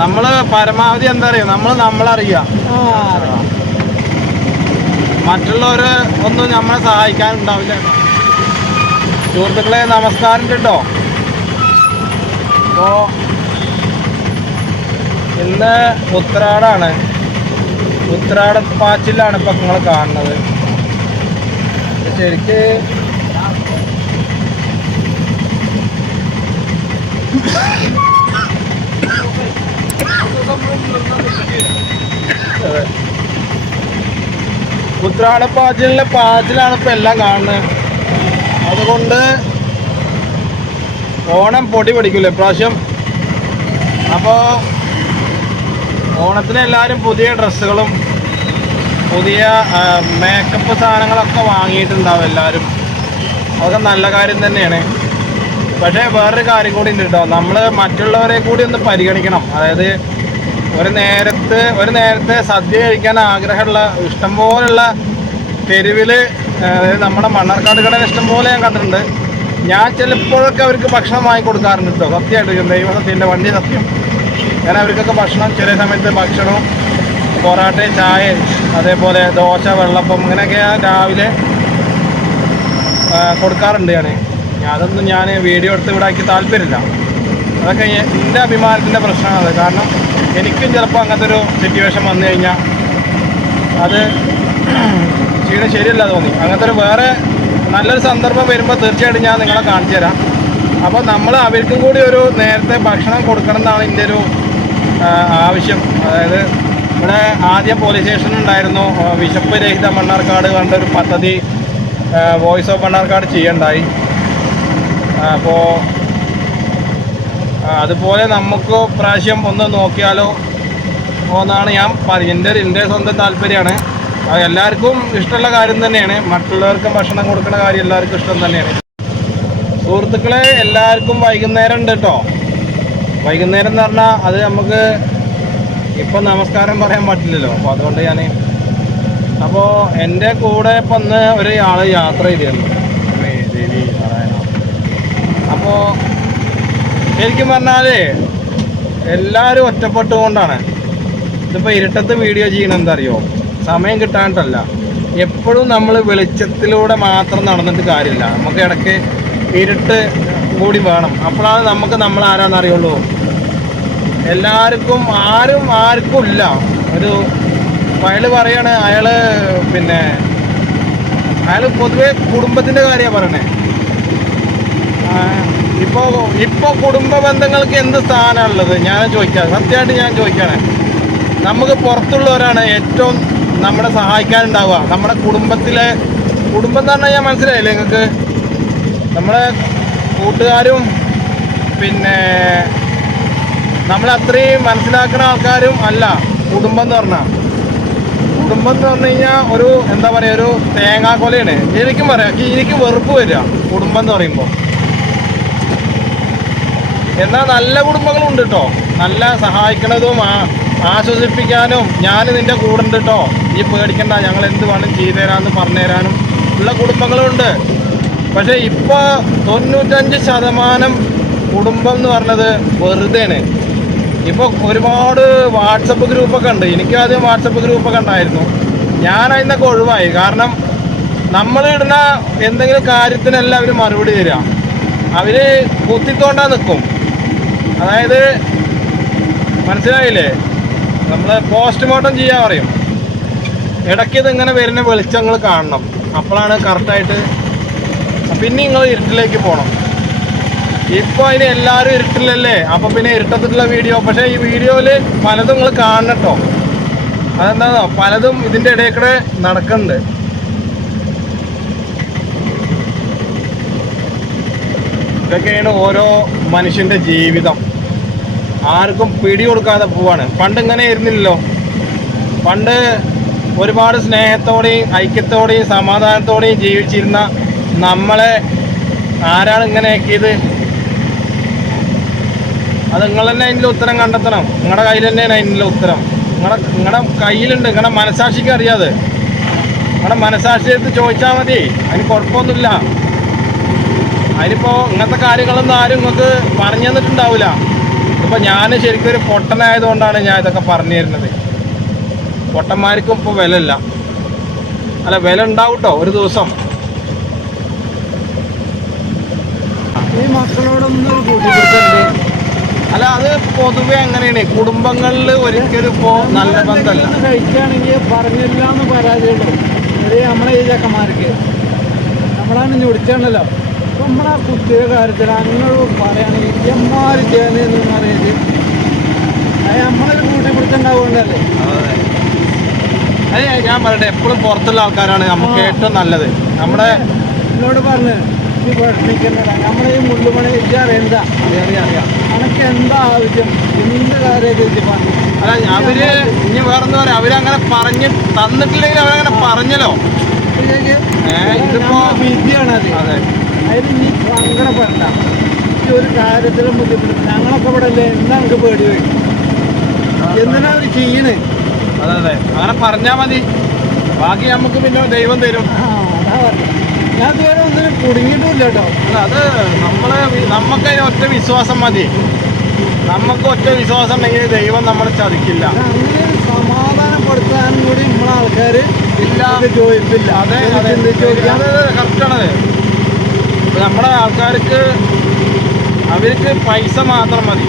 നമ്മള് പരമാവധി എന്താ അറിയാം, നമ്മളറിയാം. മറ്റുള്ളവര് ഒന്നും നമ്മളെ സഹായിക്കാനുണ്ടാവില്ല. സുഹൃത്തുക്കളെ നമസ്കാരം കേട്ടോ. അപ്പോൾ ഇന്ന് ഉത്രാടാണ്. ഉത്രാടപ്പാച്ചിലാണ് ഇപ്പം നിങ്ങൾ കാണുന്നത്. ശരിക്ക് പാച്ചിലാണ് ഇപ്പം എല്ലാം കാണുന്നത്. അതുകൊണ്ട് ഓണം പൊടി പിടിക്കില്ല ഇപ്രാവശ്യം. അപ്പോൾ ഓണത്തിന് എല്ലാവരും പുതിയ ഡ്രസ്സുകളും പുതിയ മേക്കപ്പ് സാധനങ്ങളൊക്കെ വാങ്ങിയിട്ടുണ്ടാവും എല്ലാവരും. അതൊക്കെ നല്ല കാര്യം തന്നെയാണ്. പക്ഷേ വേറൊരു കാര്യം കൂടി ഉണ്ട് കേട്ടോ. നമ്മൾ മറ്റുള്ളവരെ കൂടി ഒന്ന് പരിഗണിക്കണം. അതായത് ഒരു നേരത്തെ സദ്യ കഴിക്കാൻ ആഗ്രഹമുള്ള ഇഷ്ടംപോലുള്ള തെരുവിൽ, അതായത് നമ്മുടെ മണ്ണാർക്കാട് കടയിൽ ഇഷ്ടംപോലെ ഞാൻ കണ്ടിട്ടുണ്ട്. ഞാൻ ചിലപ്പോഴൊക്കെ അവർക്ക് ഭക്ഷണം വാങ്ങിക്കൊടുക്കാറുണ്ട് കേട്ടോ. സത്യമായിട്ട് ദൈവസത്യൻ്റെ വണ്ടി സത്യം. ഞാൻ അവർക്കൊക്കെ ഭക്ഷണം ചില സമയത്ത് ഭക്ഷണവും പൊറാട്ടയും ചായയും അതേപോലെ ദോശ വെള്ളപ്പം ഇങ്ങനെയൊക്കെ ഞാൻ രാവിലെ കൊടുക്കാറുണ്ട്. അതൊന്നും ഞാൻ വീഡിയോ എടുത്ത് ഇവിടാക്കി താല്പര്യമില്ല. അതൊക്കെ എൻ്റെ അഭിമാനത്തിൻ്റെ പ്രശ്നമാണ്. കാരണം എനിക്കും ചിലപ്പോൾ അങ്ങനത്തെ ഒരു സിറ്റുവേഷൻ വന്നു കഴിഞ്ഞാൽ അത് ശരിയല്ല തോന്നി. അങ്ങനത്തെ ഒരു വേറെ നല്ലൊരു സന്ദർഭം വരുമ്പോൾ തീർച്ചയായിട്ടും ഞാൻ നിങ്ങളെ കാണിച്ചു തരാം. അപ്പോൾ നമ്മൾ അവർക്കും കൂടി ഒരു നേരത്തെ ഭക്ഷണം കൊടുക്കണം എന്നാണ് എൻ്റെ ഒരു ആവശ്യം. അതായത് ഇവിടെ ആദ്യം പോലീസ് സ്റ്റേഷനുണ്ടായിരുന്നു വിശപ്പ് രഹിത മണ്ണാർക്കാട് കണ്ടൊരു പദ്ധതി വോയിസ് ഓഫ് മണ്ണാർക്കാട് ചെയ്യണ്ടായി. അപ്പോൾ അതുപോലെ നമുക്ക് പ്രാവശ്യം ഒന്ന് നോക്കിയാലോ എന്നാണ് ഞാൻ പറയുന്നത്. എൻ്റെ സ്വന്തം താല്പര്യമാണ്. അത് എല്ലാവർക്കും ഇഷ്ടമുള്ള കാര്യം തന്നെയാണ്. മറ്റുള്ളവർക്കും ഭക്ഷണം കൊടുക്കുന്ന കാര്യം എല്ലാവർക്കും ഇഷ്ടം തന്നെയാണ്. സുഹൃത്തുക്കളെ എല്ലാവർക്കും വൈകുന്നേരം ഉണ്ട് കേട്ടോ. വൈകുന്നേരം എന്ന് പറഞ്ഞാൽ അത് നമുക്ക് ഇപ്പം നമസ്കാരം പറയാൻ പറ്റില്ലല്ലോ. അപ്പോൾ അതുകൊണ്ട് അപ്പോൾ എൻ്റെ കൂടെ ഇപ്പം ഒന്ന് ഒരാൾ യാത്ര ചെയ്തിരുന്നു. അപ്പോൾ ശരിക്കും പറഞ്ഞാൽ എല്ലാവരും ഒറ്റപ്പെട്ടുകൊണ്ടാണ്. ഇതിപ്പോൾ ഇരുട്ടത്ത് വീഡിയോ ചെയ്യണം എന്താ അറിയോ, സമയം കിട്ടാനിട്ടല്ല. എപ്പോഴും നമ്മൾ വെളിച്ചത്തിലൂടെ മാത്രം നടന്നിട്ട് കാര്യമില്ല. നമുക്ക് ഇടയ്ക്ക് ഇരുട്ട് കൂടി വേണം. അപ്പോഴാണ് നമുക്ക് നമ്മൾ ആരാന്നറിയുള്ളൂ. എല്ലാവർക്കും ആർക്കും ഇല്ല. ഒരു അയാൾ പറയാണ്, അയാൾ പൊതുവെ കുടുംബത്തിൻ്റെ കാര്യമാണ് പറയണേ. ഇപ്പോൾ കുടുംബ ബന്ധങ്ങൾക്ക് എന്ത് സ്ഥാനമുള്ളത് ഞാൻ ചോദിക്കാം. സത്യമായിട്ട് ഞാൻ ചോദിക്കുകയാണ്. നമുക്ക് പുറത്തുള്ളവരാണ് ഏറ്റവും നമ്മളെ സഹായിക്കാനുണ്ടാവുക. നമ്മുടെ കുടുംബത്തിലെ കുടുംബം എന്ന് പറഞ്ഞാൽ ഞാൻ മനസ്സിലായില്ലേ നിങ്ങൾക്ക്? നമ്മളെ കൂട്ടുകാരും നമ്മളത്രയും മനസ്സിലാക്കുന്ന ആൾക്കാരും അല്ല കുടുംബം എന്ന് പറഞ്ഞാൽ. കുടുംബം എന്ന് പറഞ്ഞു കഴിഞ്ഞാൽ ഒരു എന്താ പറയുക, ഒരു തേങ്ങാക്കൊലയാണ്. ശരിക്കും പറയാം, എനിക്ക് വെറുപ്പ് വരിക കുടുംബം എന്ന് പറയുമ്പോൾ. എന്നാൽ നല്ല കുടുംബങ്ങളുണ്ട് കേട്ടോ. നല്ല സഹായിക്കണതും ആശ്വസിപ്പിക്കാനും ഞാൻ നിൻ്റെ കൂടെ ഉണ്ട് കേട്ടോ, ഈ പേടിക്കണ്ട, ഞങ്ങൾ എന്ത് വേണം ചെയ്തു തരാമെന്ന് പറഞ്ഞു തരാനും ഉള്ള കുടുംബങ്ങളുണ്ട്. പക്ഷേ ഇപ്പോൾ 95% കുടുംബം എന്ന് പറഞ്ഞത് വെറുതെയാണ്. ഇപ്പോൾ ഒരുപാട് വാട്സപ്പ് ഗ്രൂപ്പൊക്കെ ഉണ്ട്. എനിക്കാദ്യം വാട്സപ്പ് ഗ്രൂപ്പൊക്കെ ഉണ്ടായിരുന്നു. ഞാൻ അതിന്നൊക്കെ ഒഴിവായി. കാരണം നമ്മളിടുന്ന എന്തെങ്കിലും കാര്യത്തിനെല്ലാം അവർ മറുപടി തരിക. അവർ കുത്തിത്തോണ്ടാൻ നിൽക്കും. അതായത് മനസ്സിലായില്ലേ, നമ്മൾ പോസ്റ്റ്മോർട്ടം ചെയ്യാൻ പറയും. ഇടയ്ക്ക് ഇതിങ്ങനെ വരുന്ന വെളിച്ചങ്ങൾ കാണണം. അപ്പോഴാണ് കറക്റ്റായിട്ട്. പിന്നെ നിങ്ങൾ ഇരുട്ടിലേക്ക് പോകണം. ഇപ്പോൾ അതിന് എല്ലാവരും ഇരുട്ടിലല്ലേ, അപ്പോൾ പിന്നെ ഇരുട്ടത്തിട്ടുള്ള വീഡിയോ. പക്ഷേ ഈ വീഡിയോയിൽ പലതും നിങ്ങൾ കാണണം കേട്ടോ. അതെന്താണോ, പലതും ഇതിൻ്റെ ഇടയിൽ കൂടെ നടക്കുന്നുണ്ട്. ഇതൊക്കെയാണ് ഓരോ മനുഷ്യൻ്റെ ജീവിതം. ആർക്കും പിടി കൊടുക്കാതെ പോവാണ്. പണ്ട് ഇങ്ങനെ ആയിരുന്നില്ലല്ലോ. പണ്ട് ഒരുപാട് സ്നേഹത്തോടെയും ഐക്യത്തോടെയും സമാധാനത്തോടെയും ജീവിച്ചിരുന്ന നമ്മളെ ആരാണ് ഇങ്ങനെ ആക്കിയത്? അത് നിങ്ങൾ തന്നെ അതിൻ്റെ ഉത്തരം കണ്ടെത്തണം. നിങ്ങളുടെ കയ്യിൽ തന്നെയാണ് അതിൻ്റെ ഉത്തരം. നിങ്ങളുടെ കയ്യിലുണ്ട്. നിങ്ങളുടെ മനസാക്ഷിക്ക് അറിയാതെ. നിങ്ങളുടെ മനസാക്ഷിയെടുത്ത് ചോദിച്ചാൽ മതി. അതിന് കുഴപ്പമൊന്നുമില്ല. അതിനിപ്പോൾ ഇങ്ങനത്തെ കാര്യങ്ങളൊന്നും ആരും നിങ്ങൾക്ക് പറഞ്ഞു തന്നിട്ടുണ്ടാവില്ല. ഇപ്പൊ ഞാൻ ശരിക്കും ഒരു പൊട്ടനായതുകൊണ്ടാണ് ഞാൻ ഇതൊക്കെ പറഞ്ഞു തരുന്നത്. പൊട്ടന്മാർക്കും ഇപ്പൊ വില ഇല്ല. അല്ല, വില ഉണ്ടാവും കേട്ടോ ഒരു ദിവസം. ഈ മക്കളോടൊന്നും കൂട്ടിപ്പിടുത്തണ്ട്. അല്ല, അത് പൊതുവെ അങ്ങനെയാണ്. കുടുംബങ്ങളിൽ ഒരിക്കലും ഇപ്പോ നല്ല ബന്ധമല്ല. കഴിക്കുകയാണെങ്കിൽ പറഞ്ഞില്ല എന്ന് പരാതിയുള്ളൂ. ഇത് നമ്മളെ ഈ ചക്കന്മാർക്ക് നമ്മളാണ് ഞൊടിച്ചാണല്ലോ. നമ്മളാ കുട്ടിയുടെ കാര്യത്തിൽ അങ്ങോട്ട് പറയുകയാണെങ്കിൽ എമ്മാര് ചെയ്യുന്നതെന്ന് പറയുന്നത് അത് നമ്മളൊരു കൂട്ടിപ്പിടുത്തുണ്ടാവുകൊണ്ടല്ലേ. അതെ, ഞാൻ പറയട്ടെ, എപ്പോഴും പുറത്തുള്ള ആൾക്കാരാണ് നമുക്ക് ഏറ്റവും നല്ലത്. നമ്മുടെ എന്നോട് പറഞ്ഞത് ഈ പഠിപ്പിക്കുന്നതാ നമ്മളെ ഈ മുള്ളുമണി അറിയാം. അറിയാം. അനക്ക് എന്താ ആവശ്യം, എന്ത് കാര്യമൊക്കെ പറഞ്ഞു. അല്ല, അവര് ഇനി വേറെന്താ പറയാ, അവരങ്ങനെ പറഞ്ഞ് തന്നിട്ടില്ലെങ്കിൽ അവരങ്ങനെ പറഞ്ഞല്ലോ. ഇതിപ്പോ വിധിയാണത്. അതെ, അതിന് നീ സങ്കടപ്പെടണ്ട. ഈ ഒരു കാര്യത്തിലും ബുദ്ധിമുട്ട് ഞങ്ങളൊക്കെ ഇവിടെ അല്ലേ, എന്താ നമുക്ക് പേടി വരും. എന്തിനാ അവർ ചെയ്യണേ? അതെ, അങ്ങനെ പറഞ്ഞാ മതി. ബാക്കി നമുക്ക് പിന്നെ ദൈവം തരും. അതാ പറഞ്ഞത്. ഞാൻ ഇതുവരെ ഒന്നിനും കുടുങ്ങിയിട്ടില്ല കേട്ടോ. അല്ല, അത് നമുക്ക് അതിന് ഒറ്റ വിശ്വാസം മതി. നമുക്ക് ഒറ്റ വിശ്വാസം ഉണ്ടെങ്കിൽ ദൈവം നമ്മളെ ചതിക്കില്ല. അങ്ങനെ സമാധാനപ്പെടുത്താനും കൂടി നമ്മളെ ആൾക്കാർ ഇല്ല, ചോദിപ്പില്ല. അതെ, കറക്റ്റാണത്. നമ്മുടെ ആൾക്കാർക്ക് അവർക്ക് പൈസ മാത്രം മതി.